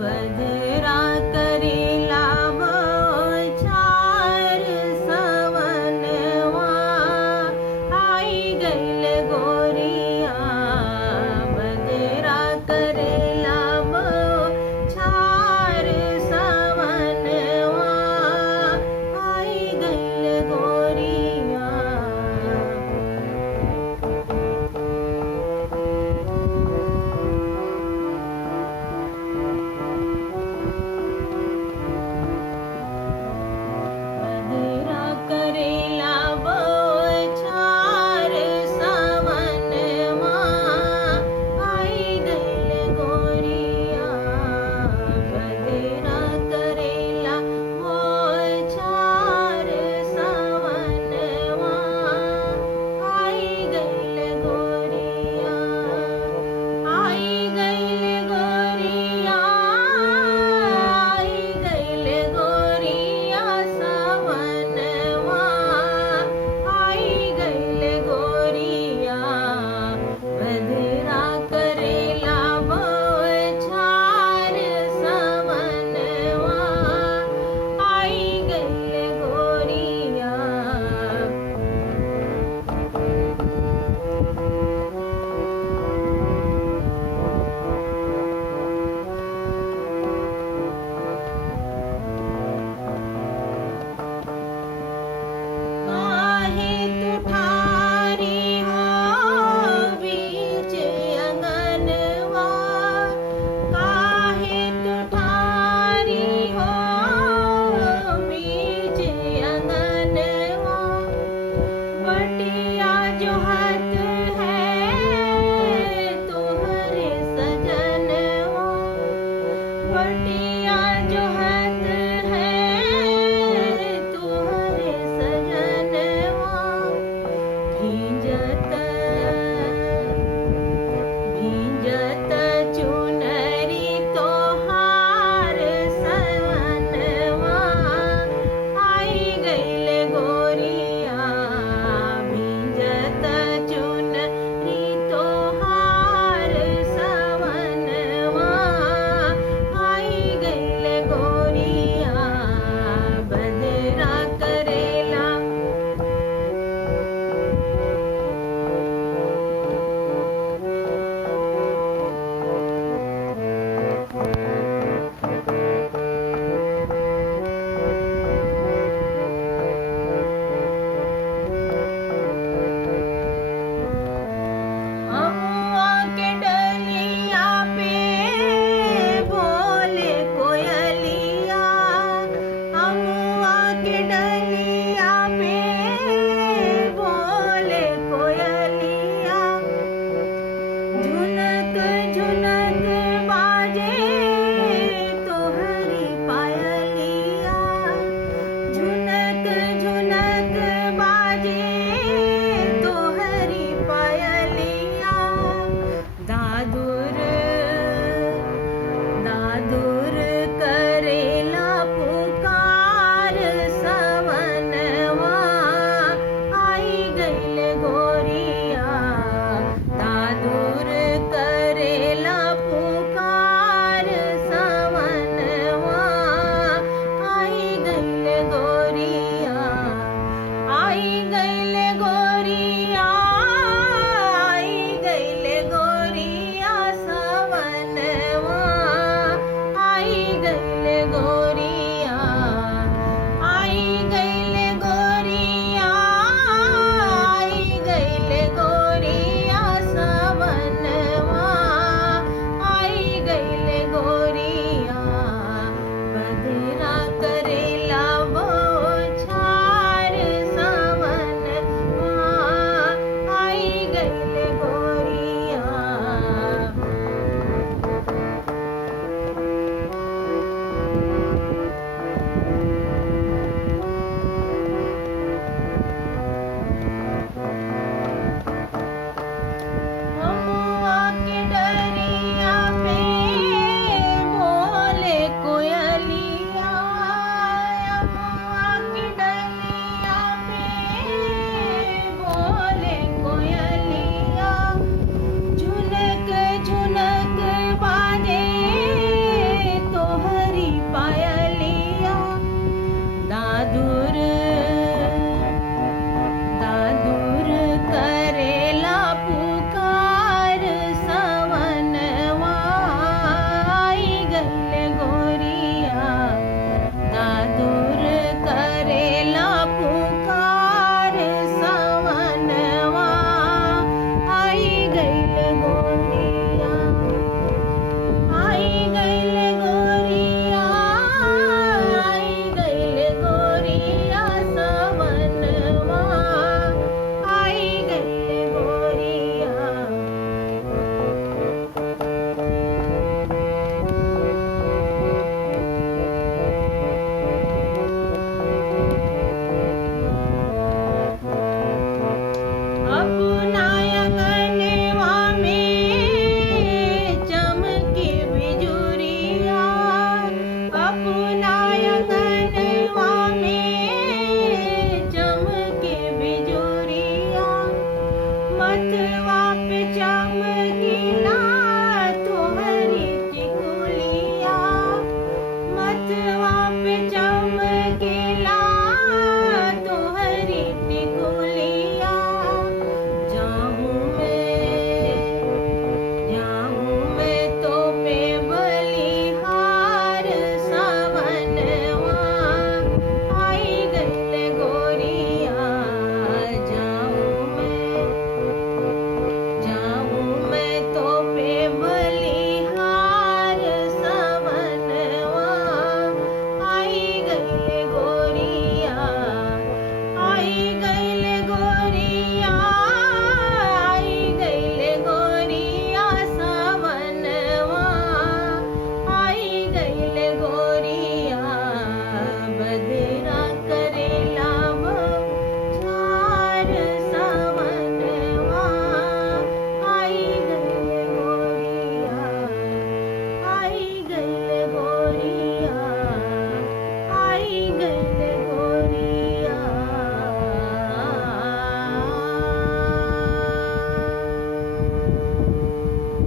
बदरा करेला चार सवनवा आई गईल गोरिया बदरा करेला चार सवनवा आई गईल गोरिया बदरा करेला चार सवनवा आई गईल गोरिया बदरा करेला चार सवनवा आई गईल गोरिया आई गईल गोरिया आई गईल गोरिया सवनवा आई गईल गोरिया बदरा करेला चार सवनवा आई गईल गोरिया काहे तू ठारी हो बीच अंगनवा काहे तू ठारी हो बीच अंगनवा बटिया जोहत है तोहरे सजनवा बटिया जोहत है तोहरे सजनवा भींजत भींजत चुनरी तोहार सवनवा आई गईल गोरिया भींजत चुनरी तोहार सवनवा आई गईल गोरिया बदरा करेला अमुआ के डलिया पे बोले कोयलिया अमुआ के डलिया पे बोले कोयलिया झुनक झुनक बाजे तोहरी पायलिया झुनक झुनक बाजे तोहरी पायलिया दादुर दादुर